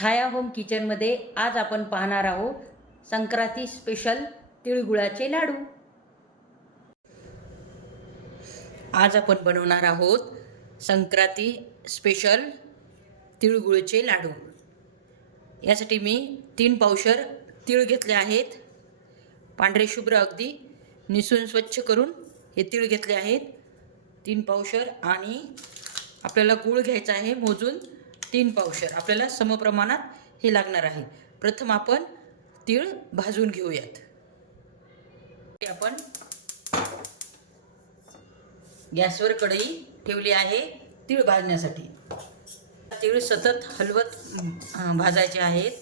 छाया home किचनमध्ये आज आपण पाहणार आहोत संक्रांती स्पेशल तिळगुळाचे लाडू. आज आपण बनवणार आहोत संक्रांती स्पेशल तिळगुळचे लाडू. यासाठी मी तीन पावशर तीळ घेतले आहेत. पांढरे शुभ्र अगदी निसून स्वच्छ करून हे तीळ घेतले आहेत. तीन पावशर आणि आपल्याला गूळ घ्यायचा आहे मोजून. तीन पावशर. आपल्याला समप्रमाणात हे लागणार आहे. प्रथम आपण तीळ भाजून घेऊयात. हे आपण गॅसवर कढई ठेवली आहे तीळ भाजण्यासाठी. तीळ सतत हलवत भाजायचे आहेत.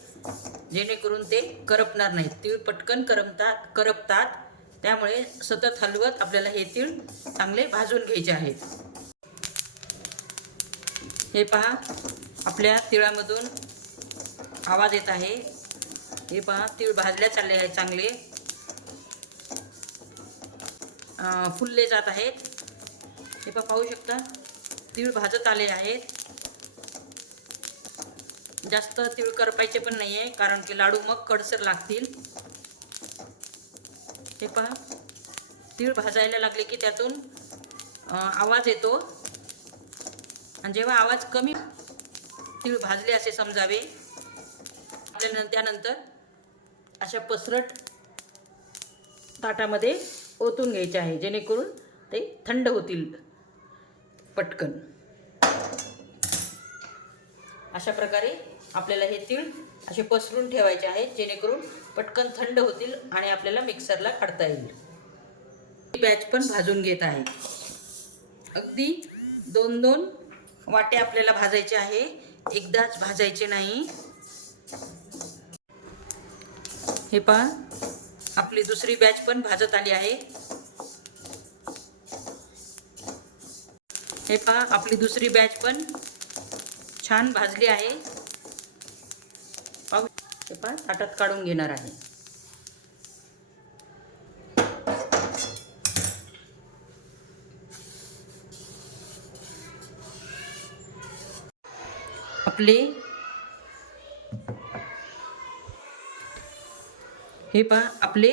जेणेकरून ते करपणार नाहीत. तीळ पटकन करमतात करपतात. त्यामुळे सतत हलवत आपल्याला हे तीळ चांगले भाजून घ्यायचे आहेत. हे पहा. आपल्या तिळामधून आवाज येत आहे. हे पहा तीळ भाजल्या चालले आहे चांगले. फुलले जात आहेत. हे पहा पाहू शकता. तीळ भाजत आले आहेत. जास्त तीळ करपायचे पण नाही आहे कारण की लाडू मग कडसर लागतील. हे पहा तीळ भाजायला लागले की त्यातून आवाज येतो. आणि जेव्हा आवाज कमी तीळ भाजले असे समजावे. त्यानंतर अशा पसरट ताटामध्ये ओतून घ्यायचे आहे जेणेकरून ते थंड होतील पटकन. अशा प्रकारे आपल्याला हे तीळ असे पसरून ठेवायचे आहेत जेणेकरून पटकन थंड होतील आणि आपल्याला मिक्सरला काढता येईल. बॅच पण भाजून घेत आहे. अगदी दोन दोन वाटे आपल्याला भाजायचे आहे. एकदाच भाजायचे नाही. हे पहा आपली दुसरी बॅच पण भाजत आली आहे. हे पहा आपली दुसरी बॅच पण छान भाजली आहे. पाहू हे पहा ताटात काढून घेणार आहे. आपले हे पहा आपले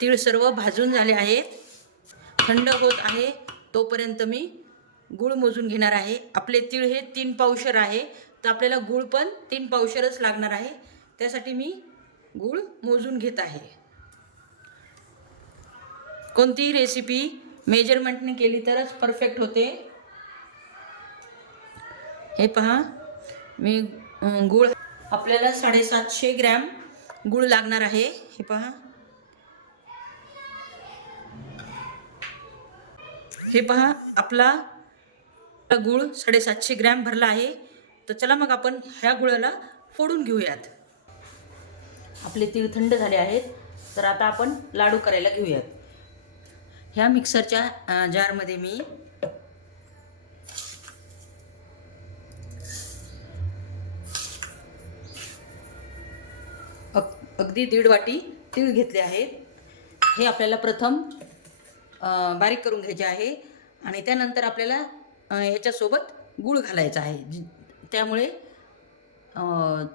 तीळ सर्व भाजून झाले आहेत थंड होत आहे तोपर्यंत मी गूळ मोजून घेणार आहे. आपले तीळ हे तीन पावशर आहे तर आपल्याला गूळ पण तीन पावशरच लागणार आहे. त्यासाठी मी गूळ मोजून घेत आहे. कोणतीही रेसिपी मेजरमेंटने केली तरच परफेक्ट होते. हे पहा. मी गूळ आपल्याला साडेसातशे ग्रॅम गूळ लागणार आहे. हे पहा. हे पहा आपला गूळ साडेसातशे ग्रॅम भरला आहे. तर चला मग आपण ह्या गुळाला फोडून घेऊयात. आपले तीळ थंड झाले आहेत. तर आता आपण लाडू करायला घेऊयात. ह्या मिक्सरच्या जारमध्ये मी अगदी दीड वाटी तीळ घेतले आहेत हे आपल्याला प्रथम बारीक करून घ्यायचे आहे आणि त्यानंतर आपल्याला ह्याच्यासोबत गूळ घालायचा आहे. जी- त्यामुळे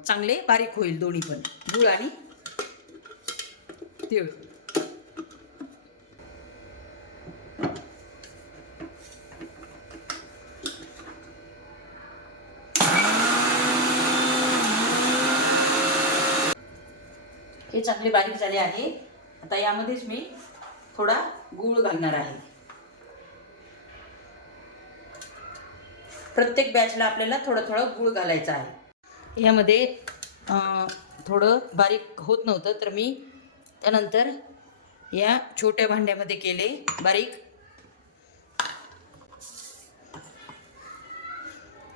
चांगले बारीक होईल दोन्ही पण गूळ आणि तीळ. हे चांगले बारीक झाले आहे. आता यामध्येच मी थोडा गूळ घालणार आहे. प्रत्येक बॅचला आपल्याला थोडं थोडं गूळ घालायचं आहे. यामध्ये थोडं बारीक होत नव्हतं तर मी त्यानंतर या छोट्या भांड्यामध्ये केले बारीक.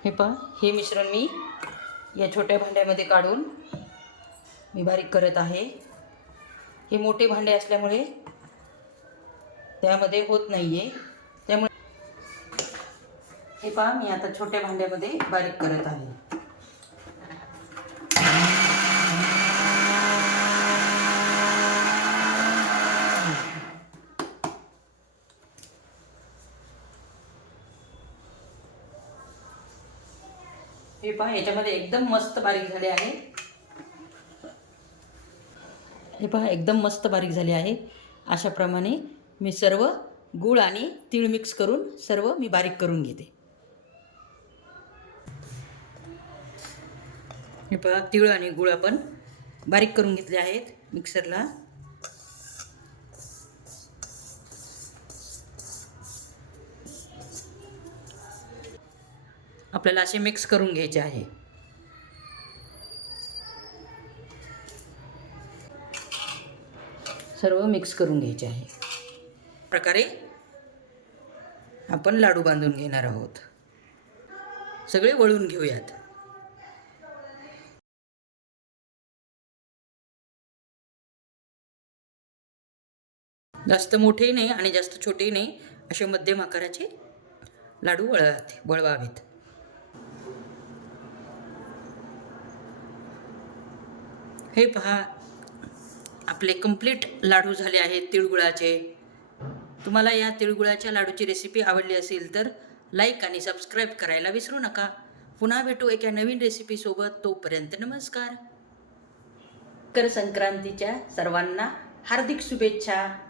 हे पहा हे मिश्रण मी या छोट्या भांड्यामध्ये काढून मी बारीक करत आहे. हे मोठे भांडे असल्यामुळे त्यामध्ये होत नाही आहे त्यामुळे हे पहा मी आता छोट्या भांड्यामध्ये बारीक करत आहे. हे पहा याच्यामध्ये एकदम मस्त बारीक झाले आहे. हे पहा एकदम मस्त बारीक झाले आहे. अशाप्रमाणे मी सर्व गूळ आणि तीळ मिक्स करून सर्व मी बारीक करून घेते. हे पहा तीळ आणि गूळ आपण बारीक करून घेतले आहेत मिक्सरला आपल्याला असे मिक्स करून घ्यायचे आहे. सर्व मिक्स करून घ्यायचे आहे. प्रकारे आपण लाडू बांधून घेणार आहोत. सगळे वळून घेऊयात. जास्त मोठेही नाही आणि जास्त छोटेही नाही असे मध्यम आकाराचे लाडू वळवावे वळवावेत. हे पहा आपले कंप्लीट लाडू झाले आहेत तिळगुळाचे. तुम्हाला या तिळगुळाच्या लाडूची रेसिपी आवडली असेल तर लाईक आणि सबस्क्राईब करायला विसरू नका. पुन्हा भेटू एका नवीन रेसिपीसोबत तोपर्यंत नमस्कार. कर संक्रांतीच्या सर्वांना हार्दिक शुभेच्छा.